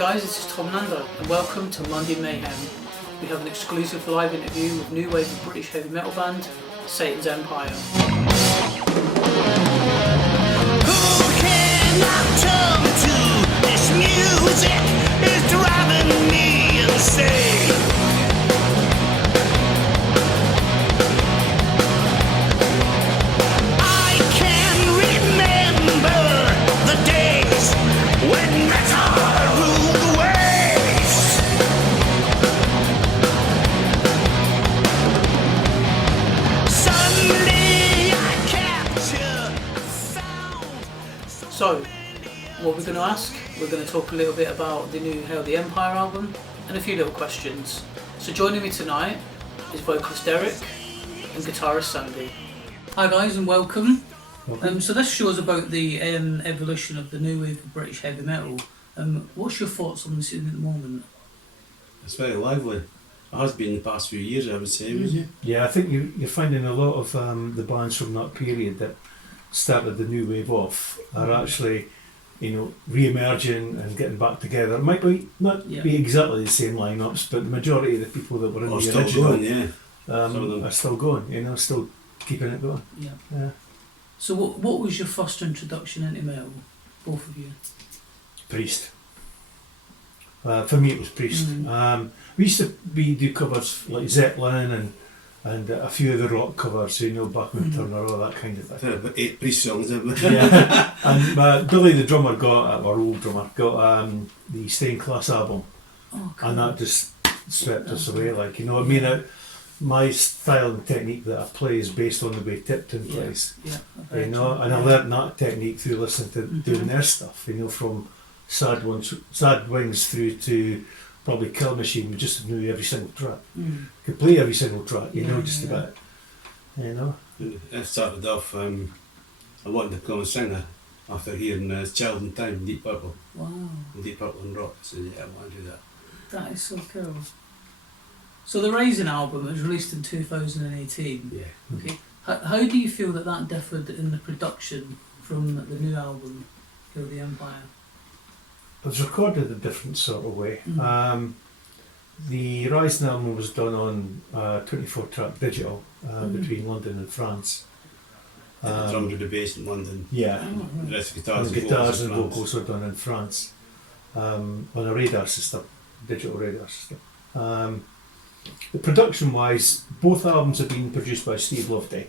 guys, this is Tom Nando and welcome to Monday Mayhem. We have an exclusive live interview with new wave of British heavy metal band, Satan's Empire. Who can I turn to? This music is driving me insane. I can remember the days when metal ruled the waves. Suddenly I capture sound. So, what we're going to ask, we're going to talk a little bit about the new Hail the Empire album and a few little questions. So joining me tonight is vocalist Derek and guitarist Sandy. Hi guys and welcome. So this show is about the evolution of the new wave of British heavy metal. What's your thoughts on the scene at the moment? It's very lively. It has been the past few years, I would say. Yeah, I think you're finding a lot of the bands from that period that started the new wave off are actually, re-emerging and getting back together. It might not be exactly the same lineups, but the majority of the people that were in the still original going, yeah. are still going, still keeping it going. Yeah. So what was your first introduction into metal, both of you? Priest. For me it was Priest. We used to do covers like Zeppelin and a few of the rock covers, Bachman Turner, all that kind of thing. About 8 Priest songs, haven't we? Yeah. And Billy the drummer got, our old drummer, got the Stained Class album. Oh, cool. And that just swept us away, my style and technique that I play is based on the way Tipton plays. And I learnt that technique through listening to doing their stuff, from Sad Wings through to probably Kill Machine. We just knew every single track. Could play every single track, just about. I started off, I wanted to become a singer after hearing Child in Time, Deep Purple. Wow. Deep Purple and rock. So yeah, I want to do that. That is so cool. So the Rising album was released in 2018. Yeah. Okay. How do you feel that differed in the production from the new album, Hail the Empire? It was recorded a different sort of way. The Rising album was done on 24-track digital between London and France. Drummed with the bass in London. Yeah. The rest of And guitars and vocals were done in France on a radar system, digital radar system. The production-wise, both albums have been produced by Steve Loveday,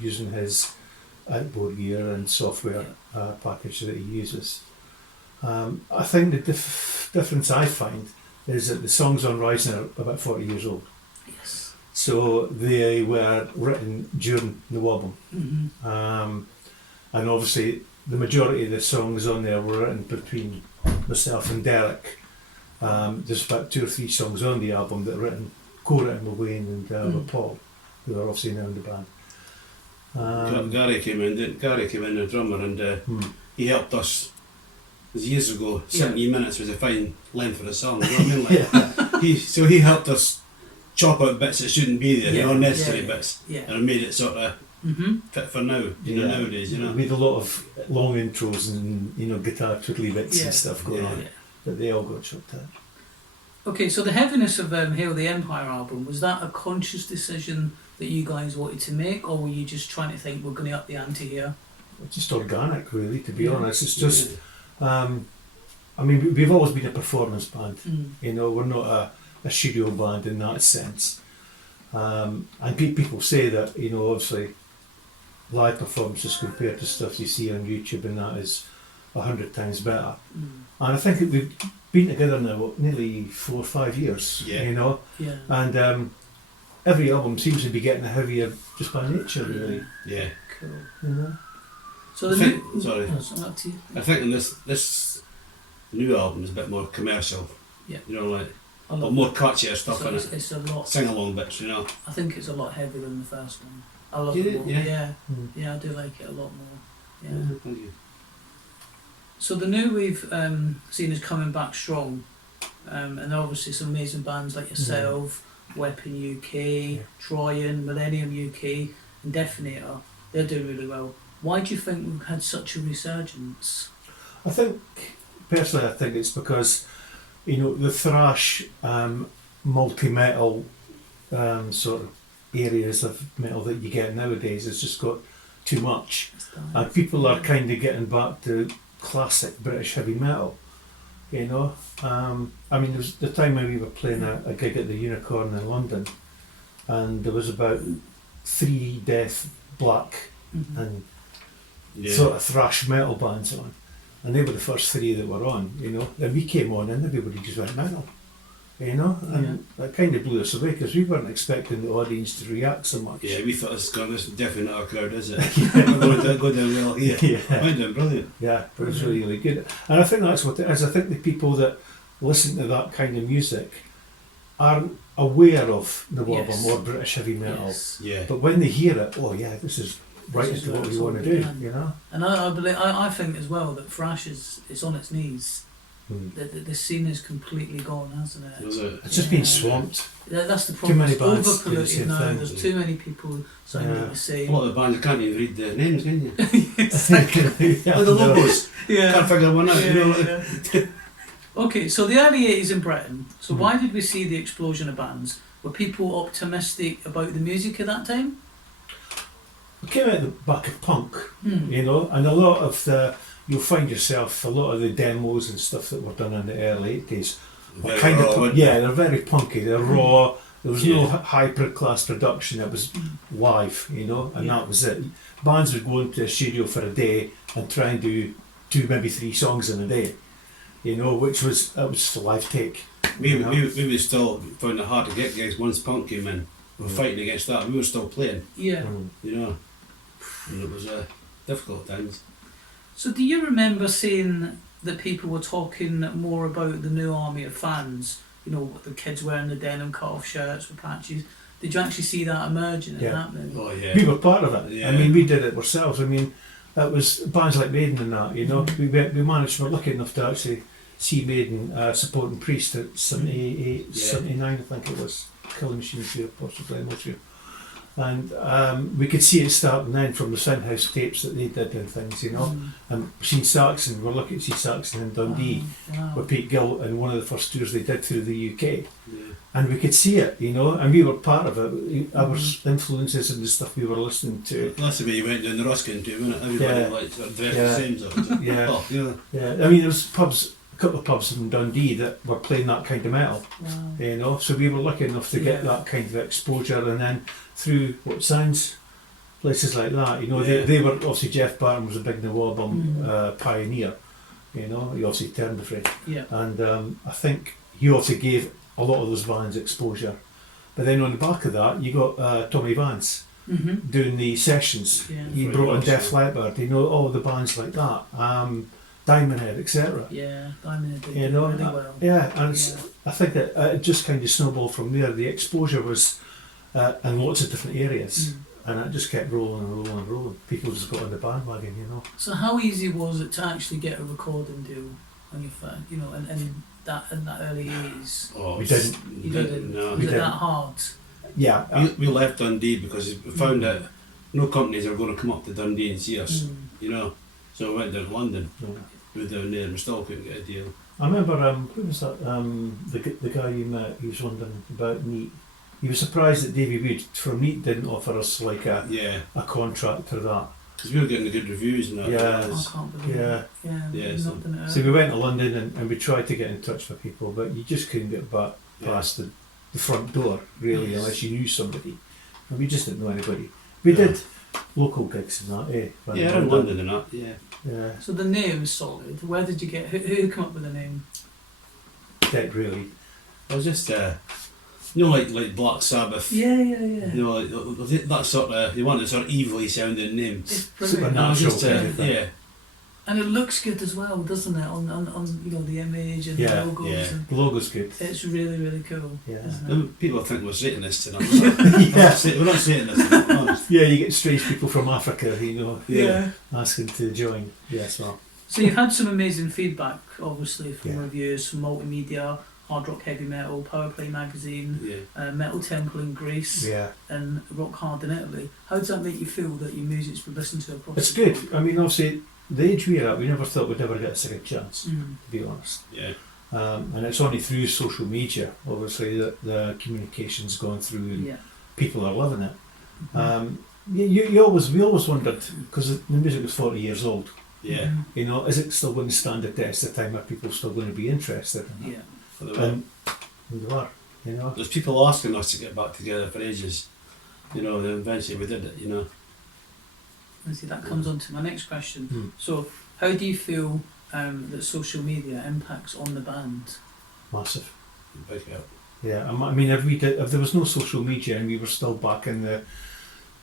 using his outboard gear and software package that he uses. I think the difference I find is that the songs on Rising are about 40 years old. Yes. So they were written during NWOBHM. And obviously the majority of the songs on there were written between myself and Derek. There's about 2 or 3 songs on the album that are co-written with Wayne and with Paul, who are obviously now in the band. Gary came in, the drummer, and he helped us. It was years ago. 70 minutes was a fine length for a song. You know what I mean? He helped us chop out bits that shouldn't be there, unnecessary bits, and made it sort of fit for now. Nowadays, We had a lot of long intros and guitar twiddly bits and stuff going on, but they all got chopped out. Okay, so the heaviness of Hail the Empire album, was that a conscious decision that you guys wanted to make, or were you just trying to think we're going to up the ante here? It's just organic, really, to be honest. It's just, we've always been a performance band. We're not a studio band in that sense. And people say that, obviously, live performances compared to stuff you see on YouTube and that is 100 times better. And I think we've been together now nearly 4 or 5 years, and every album seems to be getting heavier just by nature, really. Yeah. Cool. So I think in this new album is a bit more commercial. Yeah. But more catchier stuff in it. It's a lot. Sing along bits, I think it's a lot heavier than the first one. I love it more. Yeah. Yeah, I do like it a lot more. Yeah. Thank you. So the new wave scene is coming back strong, and obviously some amazing bands like yourself, Weapon UK, Troyan, Millennium UK, and Definator. They're doing really well. Why do you think we've had such a resurgence? I think personally, I think it's because, the thrash, multi-metal sort of areas of metal that you get nowadays has just got too much. And people are kind of getting back to classic British heavy metal, I mean, there was the time when we were playing a gig at the Unicorn in London, and there was about 3 death black and sort of thrash metal bands on, and they were the first 3 that were on, and we came on and everybody just went mental, and that kind of blew us away because we weren't expecting the audience to react so much. Yeah, we thought this is definitely not our crowd, is it? We're go down well here. Went down brilliant. Yeah, but it's really, really good. And I think that's what it is. I think the people that listen to that kind of music aren't aware of NWOBHM or British heavy metal. Yeah. But when they hear it, oh yeah, this is right into what we want to do, And I believe, I think as well that thrash is on its knees. The scene is completely gone, hasn't it? It's just been swamped. That's the problem. Too many It's bands overpolluted now. There's too many people sounding the same. A lot of the bands, you can't even read the names, can you? Exactly. Like the logos. Can't figure one out, Okay, so the early 80s in Britain. So why did we see the explosion of bands? Were people optimistic about the music at that time? It came out the back of punk, and a lot of you'll find yourself, a lot of the demos and stuff that were done in the early 80s were kind of, they're very punky, they're raw, there was no hyper-class production, it was live, and that was it. Bands would go into a studio for a day and try and do 2, maybe 3 songs in a day, which was a live take. We would still found it hard to get gigs once punk came in. We were fighting against that, we were still playing. Yeah. And it was difficult at times. So do you remember seeing that people were talking more about the new army of fans? The kids wearing the denim cut-off shirts with patches. Did you actually see that emerging and happening? Oh yeah. We were part of it. Yeah. I mean, we did it ourselves. I mean, it was bands like Maiden and that, we managed, we were lucky enough to actually see Maiden supporting Priest at 78, 79, I think it was. Killing Machines here, possibly, I'm not sure. And we could see it starting then from the Soundhouse tapes that they did and things, And Machine Saxon, we're lucky to see Saxon in Dundee with Pete Gill in one of the first tours they did through the UK. And we could see it, and we were part of it. Our influences and the stuff we were listening to. That's the way you went down the Ruskin too, wasn't it? Everybody liked dressed the same sort of Yeah. I mean, there was a couple of pubs in Dundee that were playing that kind of metal. Wow. So we were lucky enough to get that kind of exposure, and then through what sounds places like that, they were obviously, Jeff Barton was a big NWOBHM pioneer, he obviously turned afraid, and I think he also gave a lot of those bands exposure. But then on the back of that, you got Tommy Vance doing the sessions. He brought in Def Leppard, all the bands like that. Diamond Head, etc. Yeah, Diamond Head did really well. I think that it just kind of snowballed from there. The exposure was in lots of different areas, and it just kept rolling and rolling and rolling. People just got on the bandwagon, So how easy was it to actually get a recording deal on your phone, in that early 80s? Oh, we didn't. You didn't? No. Was it that hard? Yeah. We left Dundee because we found that no companies are going to come up to Dundee and see us, So we went down to London. We were down there and we still couldn't get a deal. I remember, who was that, the guy you met, he was wondering about Neat. He was surprised that Davy Wood from Neat didn't offer us like a contract for that. Because we were getting the good reviews and that. I can't believe it. Yeah. So we went to London and we tried to get in touch with people, but you just couldn't get back past the front door, really, unless you knew somebody. And we just didn't know anybody. We did local gigs and that, in London and that, Yeah. So the name is solid. Where did you get, who came up with the name? Dead, really. I was just, like Black Sabbath. Yeah. Like that sort of, you want a sort of evilly sounding name. It's brilliant. Supernatural Just, kind of thing. And it looks good as well, doesn't it? On the image and the logos. Yeah. And The logo's good. it's really, really cool. Yeah. Isn't it? People think we're Satanists and we're not Satanists, to be honest. Yeah, you get strange people from Africa, Yeah. asking to join. Yes, well. So you've had some amazing feedback, obviously, from Yeah. reviewers, from Multimedia, Hard Rock Heavy Metal, Powerplay Magazine, Metal Temple in Greece, and Rock Hard in Italy. How does that make you feel that your music's been listened to across? It's good. I mean, obviously, the age we're at, we never thought we'd ever get a second chance, to be honest. Yeah. And it's only through social media, obviously, that the communication's gone through and Yeah. people are loving it. We always wondered, because the music was 40 years old, Yeah. you know, is it still going to stand the test of time? Are people still going to be interested in it? Yeah. For the world. And they are, you know. There's people asking us to get back together for ages. You know, then eventually we did it, you know. And see, that comes on to my next question. Hmm. So, how do you feel that social media impacts on the band? Massive. Big help. Yeah, I mean, if there was no social media and we were still back in the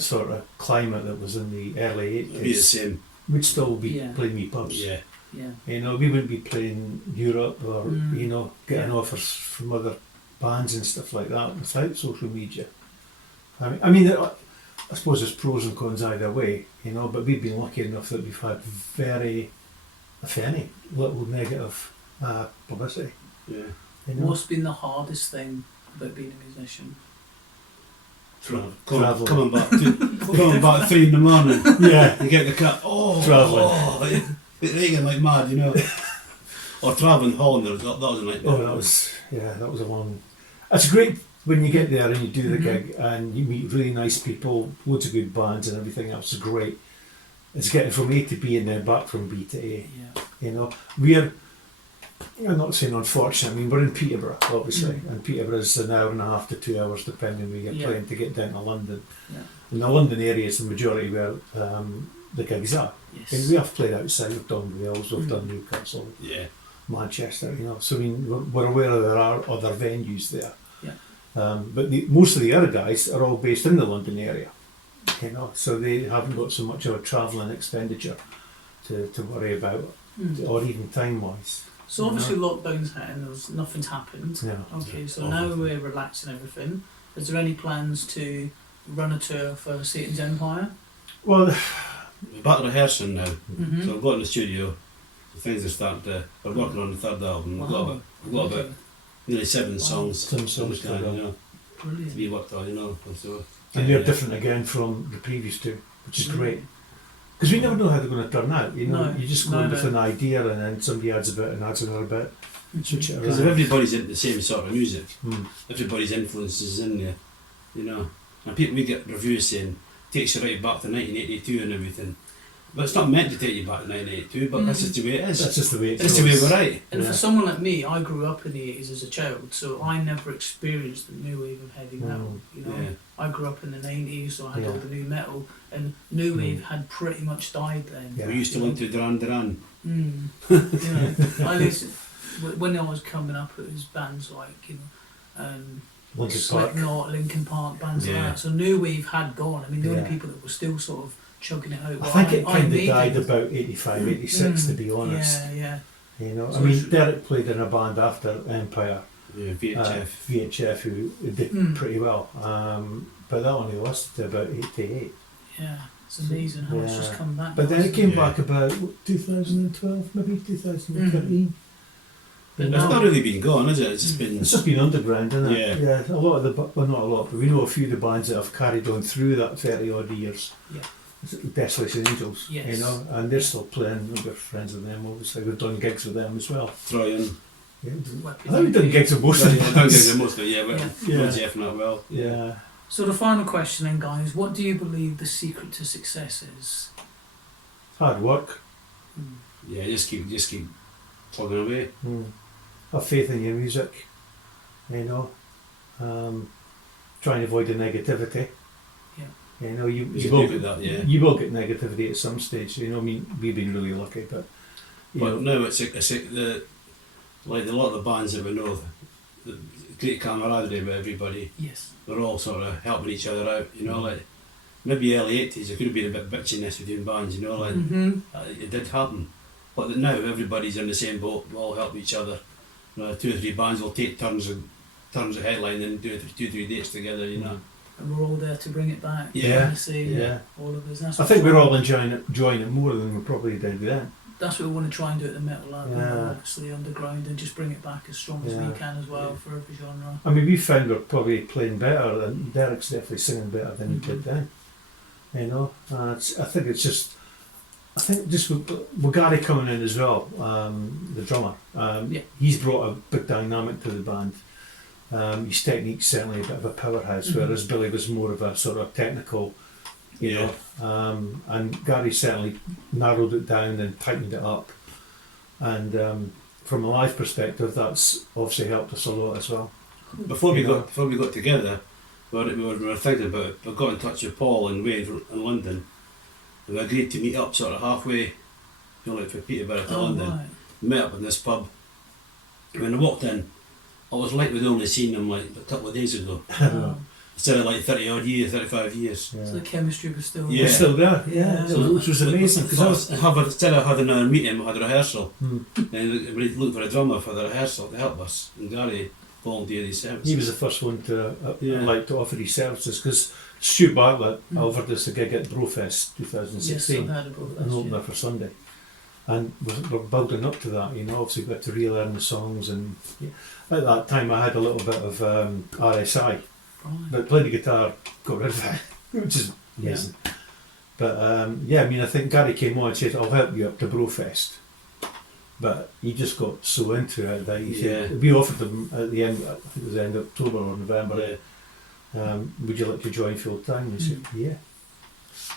sort of climate that was in the early It'd be the 80s, same. we'd still be Yeah. playing wee pubs. Yeah. Yeah. You know, we wouldn't be playing Europe or, you know, getting Yeah. offers from other bands and stuff like that without social media. I mean, I suppose there's pros and cons either way, you know, but we've been lucky enough that we've had very, if any, little negative publicity. Yeah. You know? What's been the hardest thing about being a musician? Travelling. Coming back at 3 in the morning. Yeah. You get the cut. Oh, Travelling. Oh, it's raining like mad, you know. Or travelling Holland, that was a nightmare. Oh, that was a long. It's great when you get there and you do the gig and you meet really nice people, loads of good bands and everything else is great. It's getting from A to B and then back from B to A. Yeah. You know, I'm not saying unfortunate. I mean, we're in Peterborough, obviously, and Peterborough is an hour and a half to 2 hours, depending where you're Yeah. playing, to get down to London. Yeah. And the London area is the majority where the gigs are. Yes. And we have played outside. We've done Wales, we've done Newcastle, Yeah. Manchester, you know. So I mean, we're aware that there are other venues there. Yeah. But most of the other guys are all based in the London area, you know. So they haven't got so much of a travelling expenditure to worry about, or even time wise. So obviously lockdown's hit and nothing's happened. Yeah. Okay, so now we're relaxing everything. Is there any plans to run a tour for Satan's Empire? Well, We're back rehearsing now. Mm-hmm. So I've got in the studio. So things are starting to. We're working on the third album. We've got about nearly 7 songs. 7 songs to to you know, to Brilliant. be worked on, you know. So, and they're different again from the previous two, which is great. Because we never know how they're going to turn out. You know, No, you just go no, with no. an idea, and then somebody adds a bit and adds another bit, switch it Because if around. everybody's into the same sort of music, Mm. everybody's influences in there, you know. And people, we get reviews saying, takes you right back to 1982 and everything. But it's not meant to take you back to 1982, but that's just the way it is. That's just the way it That's goes. the way we're right. And Yeah. for someone like me, I grew up in the 80s as a child, so I never experienced the new wave of heavy metal. You know, Yeah. I grew up in the 90s, so I had Yeah. all the new metal, and new wave had pretty much died then. Yeah. We used to listen to Duran Duran. You know, I listened when I was coming up. It was bands like Linkin Park. Slipknot, Linkin Park, bands like Yeah. that. So new wave had gone. I mean, the Yeah. only people that were still sort of chugging it out. I were think it Iron kind of Maiden. died about 85, 86 to be honest. Yeah, yeah. You know, So I mean, it's- Derek played in a band after Empire, Yeah, VHF. VHF, who did pretty well. But that only lasted to about 88. Yeah, it's amazing how it's just Yeah. come back. But then it came Yeah. back about 2012, maybe 2013. But It's now, not really been gone, has it? It's just been. It's just been underground, isn't it? Yeah. Yeah, a lot of well, not a lot, but we know a few of the bands that have carried on through that 30 odd years. Yeah. Desolation Angels, Yes. you know, and they're still playing. We're friends with them, obviously. We've done gigs with them as well. Troyan. Yeah. Weapon I think we've done gigs with most of I them. don't get most of it, yeah, but Yeah. yeah. Jeff not well. Yeah. so the final question then, guys, what do you believe the secret to success is? Hard work. Yeah, just keep plugging away. Have faith in your music, you know. Try and avoid the negativity. Yeah. You know, you You will do that, yeah. you will get negativity at some stage. You know, I mean, we've been really lucky, but you But know, now it's like a lot of the bands that we know, the great camaraderie with everybody. Yes. They're all sort of helping each other out, you know, like maybe early 80s there could have been a bit bitchiness between bands, you know, like it did happen. But now everybody's in the same boat, we all help each other. You know, 2 or 3 bands will take turns of headlining and do 2-3 dates together, you know. And we're all there to bring it back. Yeah. Honestly, Yeah. all of us. That's I what think we're all enjoying it more than we probably did then. That's what we want to try and do at the Metal Lab, Yeah. obviously underground, and just bring it back as strong as Yeah. we can as well for every genre. I mean, we found we're probably playing better, and Derek's definitely singing better than he did then. You know, I think it's just I think just with Gary coming in as well, the drummer, Yeah. he's brought a big dynamic to the band. His technique's certainly a bit of a powerhouse, whereas Billy was more of a sort of technical, you know. And Gary certainly narrowed it down and tightened it up. And from a live perspective, that's obviously helped us a lot as well. Before we You know. got together, we were thinking about it. I got in touch with Paul and Wade in London, and we agreed to meet up sort of halfway, you know, like for Peterborough to London. Right. Met up in this pub. When I walked in, I was like we'd only seen them like a couple of days ago. Oh. Instead of like 30 odd years, 35 years. Yeah. So the chemistry was still Yeah. We're still there, Yeah. which was amazing. Because Instead of having a meeting, we had a rehearsal. Mm. And we looked for a drummer for the rehearsal to help us. And Gary volunteered his services. he was the first one to Yeah. to offer his services, because Stu Bartlett offered us a gig at Brofest Yes, 2016, I've heard about an that. opener for Sunday. And we're building up to that, you know. Obviously, we had to relearn the songs, and at that time I had a little bit of RSI, Right. but playing the guitar got rid of it, which is amazing. But I mean, I think Gary came on and said, "I'll help you up to Brofest," but he just got so into it that he said, we offered him at the end, I think it was the end of October or November, would you like to join full time? He said, yeah.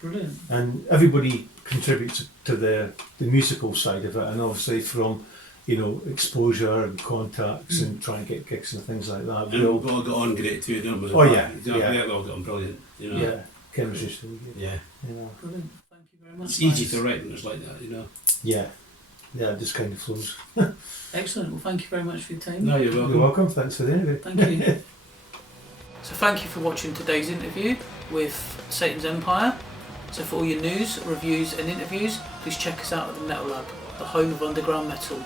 Brilliant. And everybody contributes to the musical side of it, and obviously from, you know, exposure and contacts and trying to get gigs and things like that. And we all got on great too, didn't we? Oh, yeah. Yeah, we all got on brilliant. You know? Yeah, chemistry's really good. Yeah. You know. Brilliant. Thank you very much. It's easy guys. to write when it's like that, you know. Yeah, it just kind of flows. Excellent. Well, thank you very much for your time. No, you're welcome. You're welcome, thanks for the interview. Thank you. So thank you for watching today's interview with Satan's Empire. So for all your news, reviews and interviews, please check us out at the Metal Lab, the home of underground metal.